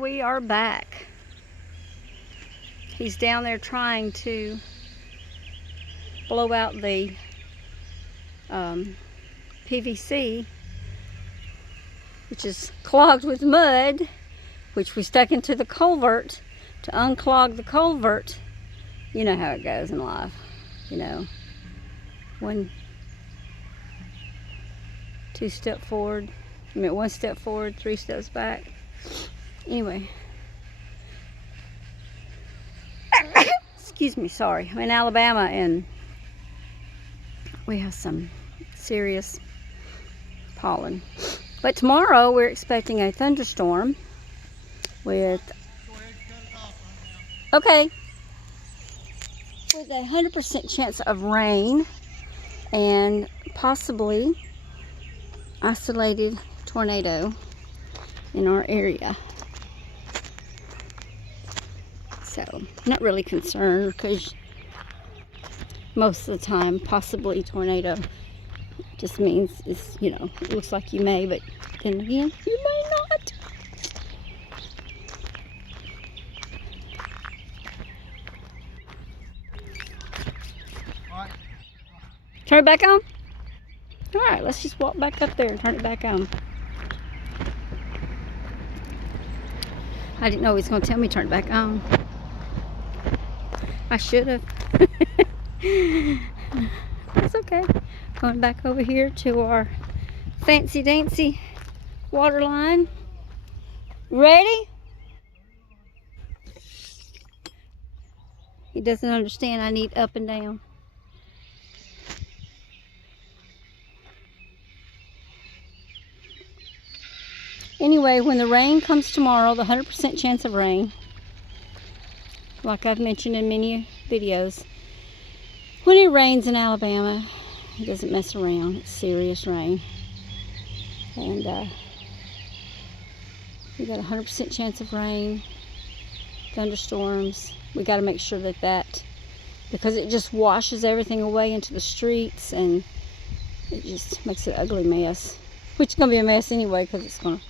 we are back. He's down there trying to blow out the PVC, which is clogged with mud, which we stuck into the culvert to unclog the culvert. You know how it goes in life, you know. One step forward, one step forward, 3 steps back. Anyway. Excuse me, sorry. I'm in Alabama and we have some serious pollen. But tomorrow we're expecting a thunderstorm with, okay, with a 100% chance of rain and possibly isolated tornado in our area. So, not really concerned because most of the time, possibly tornado just means it's, you know, it looks like you may, but then again, you may not. Turn it back on? Alright, let's just walk back up there and turn it back on. I didn't know he was going to tell me to turn it back on. I should have. That's okay. Going back over here to our fancy dancy water line. Ready? He doesn't understand I need up and down. Anyway, when the rain comes tomorrow, the 100% chance of rain, like I've mentioned in many videos, when it rains in Alabama, it doesn't mess around. It's serious rain. And we got a 100% chance of rain, thunderstorms. We got to make sure that, because it just washes everything away into the streets and it just makes an ugly mess. Which is going to be a mess anyway because it's going to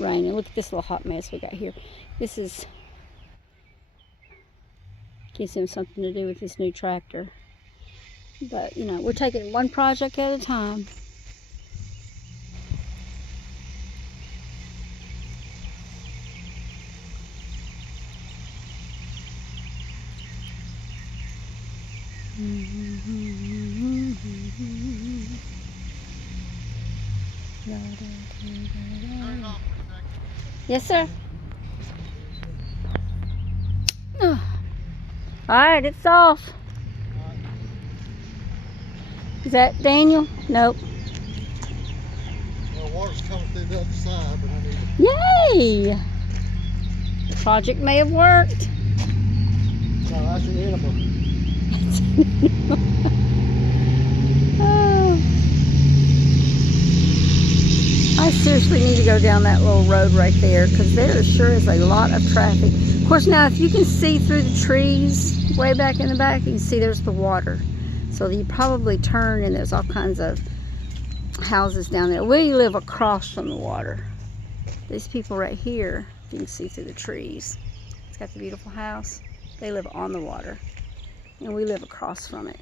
rain. And look at this little hot mess we got here. This is, gives him something to do with this new tractor. But, you know, we're taking one project at a time. Yes, sir. All right, it's off. Is that Daniel? Nope. Well, water's coming through the other side, but I need to... Yay! The project may have worked. No, that's an animal. Oh. I seriously need to go down that little road right there because there sure is a lot of traffic. Of course, now if you can see through the trees way back in the back, you can see there's the water. So you probably turn and there's all kinds of houses down there. We live across from the water. These people right here, you can see through the trees. It's got the beautiful house. They live on the water. And we live across from it.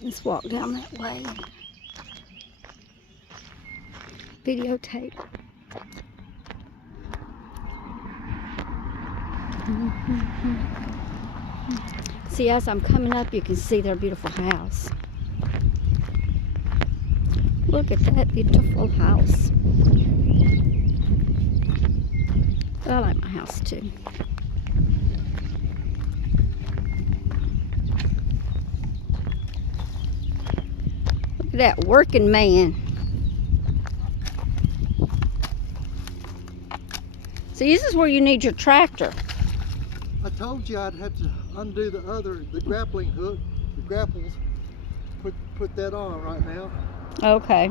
Let's walk down that way. Videotape. See, as I'm coming up, you can see their beautiful house. Look at that beautiful house. I like my house too. Look at that working man. See, this is where you need your tractor. I told you I'd have to undo the grappling hook, the grapples, put that on right now. Okay.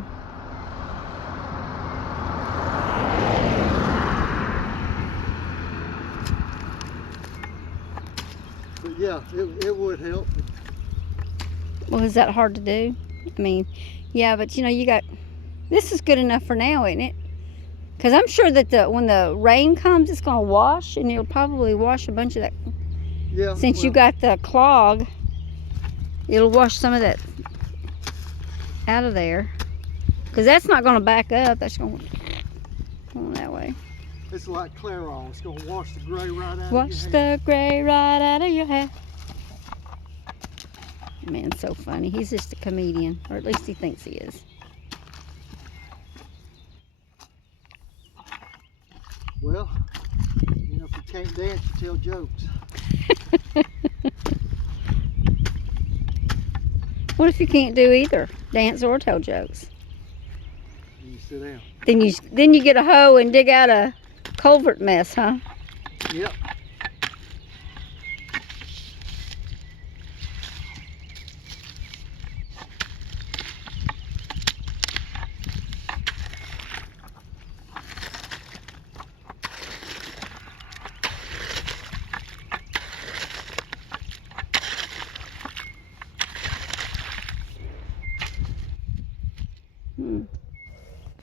But Yeah, it would help. Well, is that hard to do? I mean, yeah, but you know, you got, this is good enough for now, isn't it? Because I'm sure that when the rain comes, it's going to wash, and it'll probably wash a bunch of that. Yeah. Since you got the clog, it'll wash some of that out of there. Because that's not going to back up. That's going to go on that way. It's like Clairol. It's going to wash the gray right out of your hair. Wash the gray right out of your hair. Man, so funny. He's just a comedian, or at least he thinks he is. Well, you know, if you can't dance, you tell jokes. What if you can't do either? Dance or tell jokes? You sit down. Then you get a hoe and dig out a culvert mess, huh? Yep.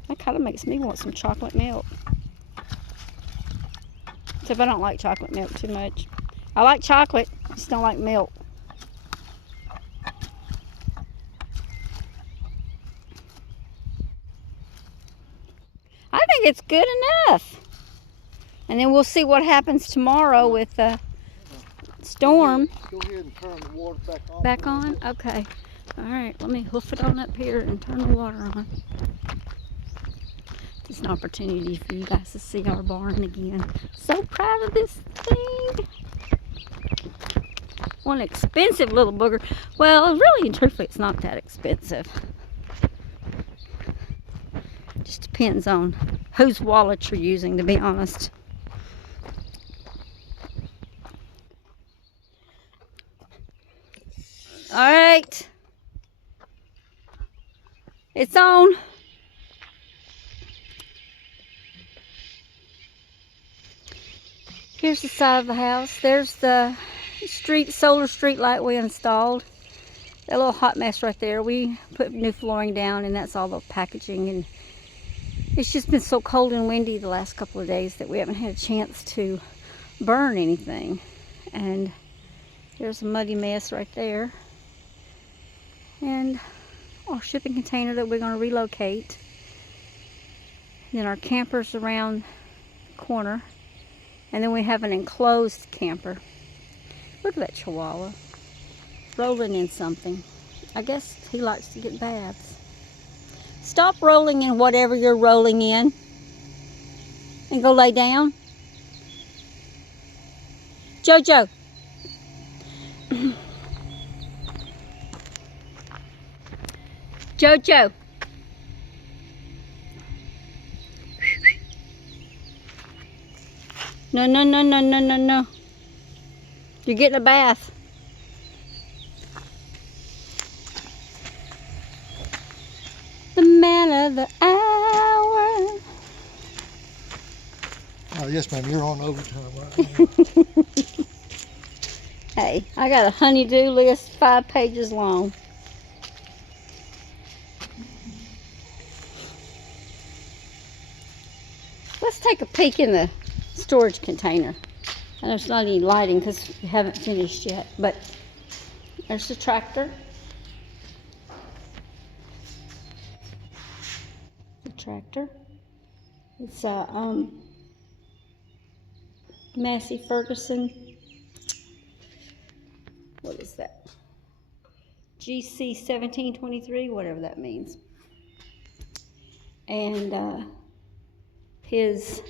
That kind of makes me want some chocolate milk. Except I don't like chocolate milk too much. I like chocolate, just don't like milk. I think it's good enough. And then we'll see what happens tomorrow with the storm. Go ahead and turn the water back on. Back on? Okay. All right, let me hoof it on up here and turn the water on. It's an opportunity for you guys to see our barn again. So proud of this thing. One expensive little booger. Well, really and truthfully, it's not that expensive. Just depends on whose wallet you're using, to be honest. All right. It's on. Here's the side of the house. There's the solar street light we installed. That little hot mess right there. We put new flooring down, and that's all the packaging. And it's just been so cold and windy the last couple of days that we haven't had a chance to burn anything. And there's a muddy mess right there. And our shipping container that we're going to relocate. And then our campers around the corner. And then we have an enclosed camper. Look at that chihuahua. Rolling in something. I guess he likes to get baths. Stop rolling in whatever you're rolling in. And go lay down. Jojo. Jojo. No, no, no, no, no, no, no. You're getting a bath. The man of the hour. Oh, yes, ma'am. You're on overtime right now. Hey, I got a honey-do list 5 pages long. Let's take a peek in the storage container. And there's not any lighting because we haven't finished yet, but there's the tractor. The tractor. It's a Massey Ferguson. What is that? GC 1723, whatever that means. And his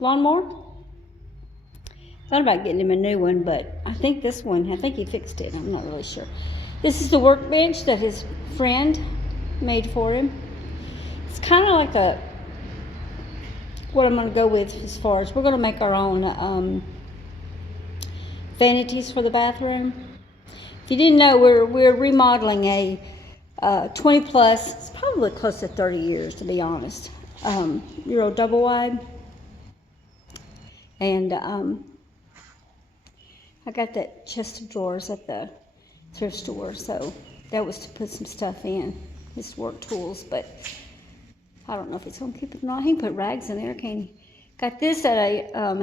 lawnmower. Thought about getting him a new one, but I think this one, I think he fixed it. I'm not really sure. This is the workbench that his friend made for him. It's kind of like what I'm going to go with as far as we're going to make our own vanities for the bathroom. If you didn't know, we're remodeling a 20 plus, it's probably close to 30 years to be honest, Euro double wide. And I got that chest of drawers at the thrift store, so that was to put some stuff in, his work tools, but I don't know if it's gonna keep it or not. He can put rags in there, can't he? Got this at a, I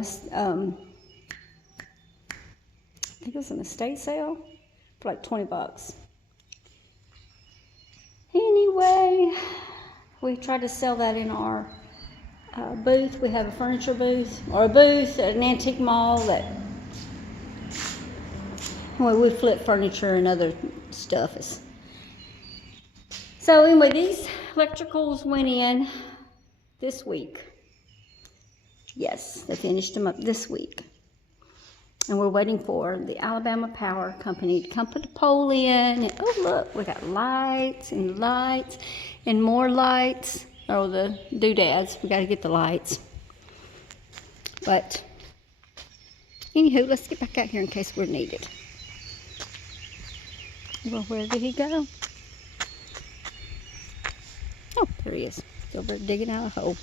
think it was an estate sale for like 20 bucks. Anyway, we tried to sell that in our booth. We have a furniture booth, or a booth at an antique mall that, well, we flip furniture and other stuff. So anyway, these electricals went in this week. Yes, they finished them up this week. And we're waiting for the Alabama Power Company to come put the pole in. And, oh, look, we got lights and lights and more lights. Oh, the doodads. We got to get the lights. But, anywho, let's get back out here in case we're needed. Well, where did he go? Oh, there he is. Over digging out a hole.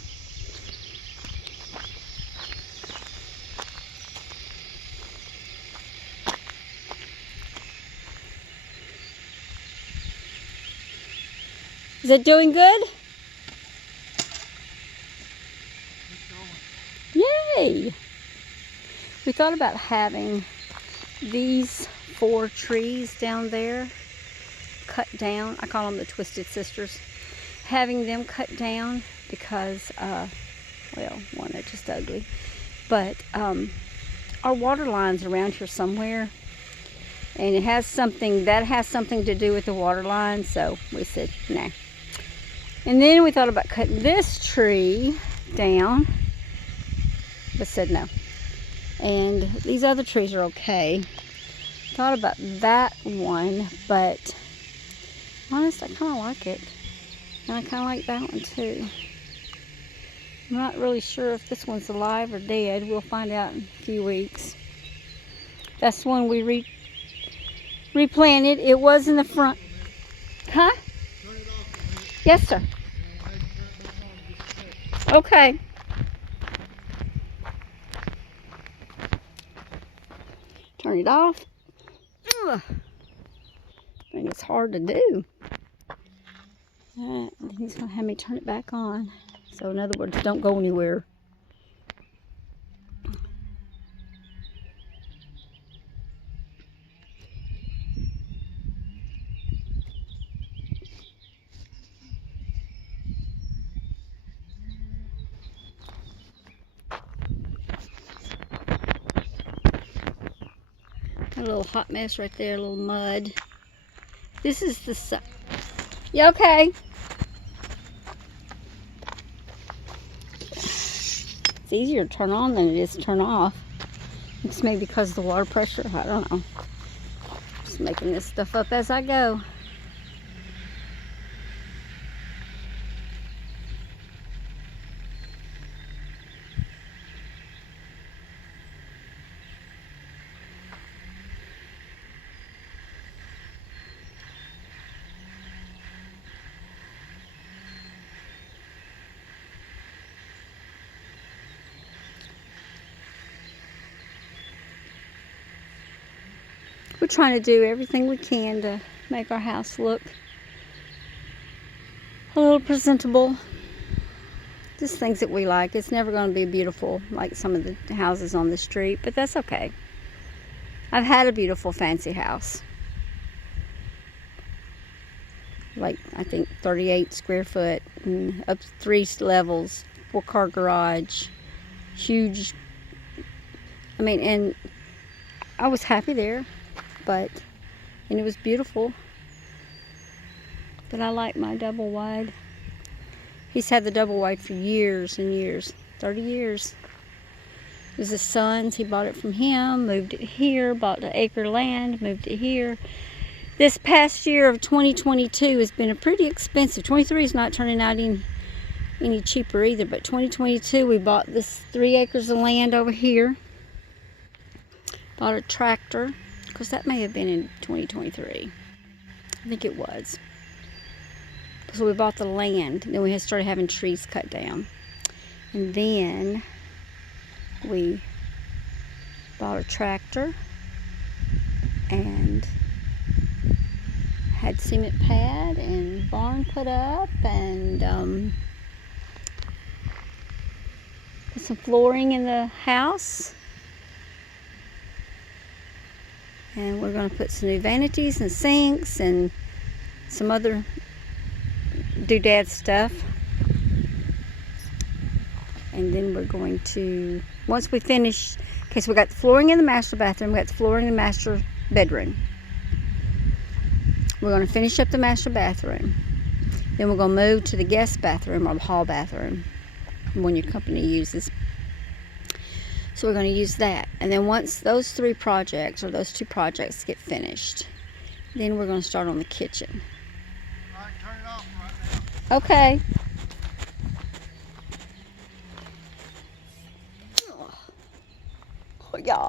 Is it doing good? Yay! We thought about having these 4 trees down there cut down. I call them the Twisted Sisters. Having them cut down because, well, one, they're just ugly. But our water line's around here somewhere. And it has something, that has something to do with the water line. So we said, nah. And then we thought about cutting this tree down, but said no. And these other trees are okay. Thought about that one, but honest, I kind of like it. And I kind of like that one too. I'm not really sure if this one's alive or dead. We'll find out in a few weeks. That's the one we replanted. It was in the front. Huh? Yes, sir. Okay. Turn it off. Ugh. I think it's hard to do. He's going to have me turn it back on. So in other words, don't go anywhere. A little hot mess right there, a little mud. This is the side. You okay? It's easier to turn on than it is to turn off. It's maybe because of the water pressure. I don't know. Just making this stuff up as I go. We're trying to do everything we can to make our house look a little presentable. Just things that we like. It's never going to be beautiful like some of the houses on the street, but that's okay. I've had a beautiful fancy house. Like, I think 38 square foot, and up 3 levels, 4-car garage, huge. I mean, and I was happy there. And it was beautiful, but I like my double wide. He's had the double wide for years and years, 30 years. It was his son's. He bought it from him, moved it here, bought the acre land, moved it here. This past year of 2022 has been a pretty expensive. 23 is not turning out any cheaper either, but 2022 we bought this 3 acres of land over here. Bought a tractor. Of course, that may have been in 2023. I think it was. So we bought the land, and then we started having trees cut down. And then we Bought a tractor and had cement pad and barn put up, and put some flooring in the house. And we're going to put some new vanities and sinks and some other doodad stuff. And then we're going to, once we finish, okay, so we got the flooring in the master bathroom, we got the flooring in the master bedroom. We're going to finish up the master bathroom. Then we're going to move to the guest bathroom or the hall bathroom, one your company uses. So we're going to use that. And then once those three projects, or those two projects, get finished, then we're going to start on the kitchen. All right, turn it off right now. Okay. Oh, yeah.